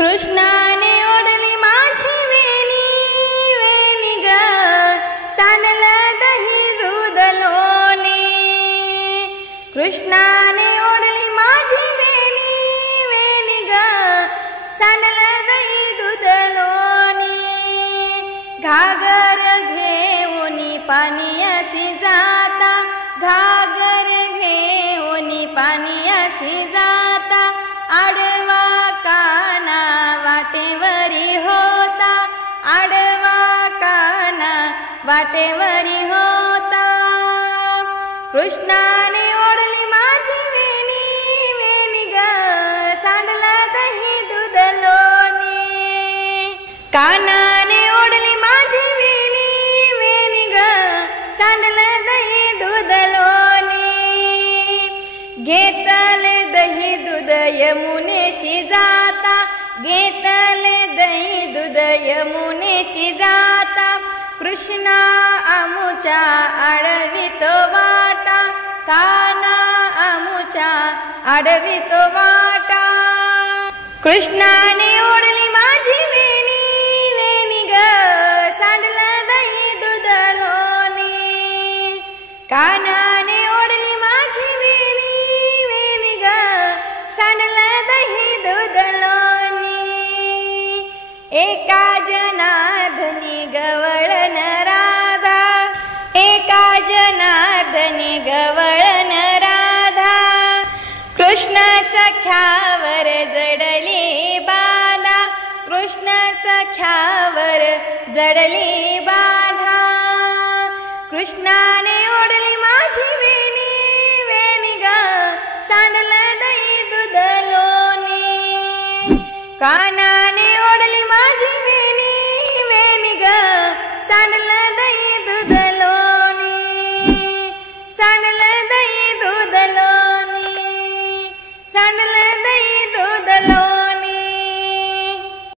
कृष्णाने ओढली माझी वेणी वेणी ग, सांडलं दही दूध लोणी. कृष्णाने ओढली माझी वेणी वेणी ग, सांडलं दही दूध लोणी. घागर घेऊन पाणीयासी जाता, घागर घेऊन पाणीयासी जाता. आडवा काना वाटेवरी होता, आडवा काना वाटेवरी होता. कृष्णाने ओढली माझी वेणी वेणी ग, सांडलं दही दूध लोणी. कानाने ओढली माझी वेणी वेणी ग, सांडलं दही दूध लोणी. घेतले दही दूध यमुनेशी जाता, घेतले दही दूध यमुनेशी जाता. कृष्णा आमुच्या आडवितो वाटा, काना आमुच्या आडवितो वाटा. कृष्णाने ओढली माझी वेणी वेणी ग, सांडलं दही दूध लोणी. कानाने ओढली माझी वेणी वेणी ग, सांडलं दही दूध लोणी. एका जनार्दनी गवळण राधा, एका जनार्दनी गवळण राधा. कृष्ण सख्यावर जडली बाधा, कृष्ण सख्यावर जडली बाधा. कृष्णाने ओढली माझी वेणी वेणी ग, सांडलं दही दूध लोणी. कानाने ओढली माझी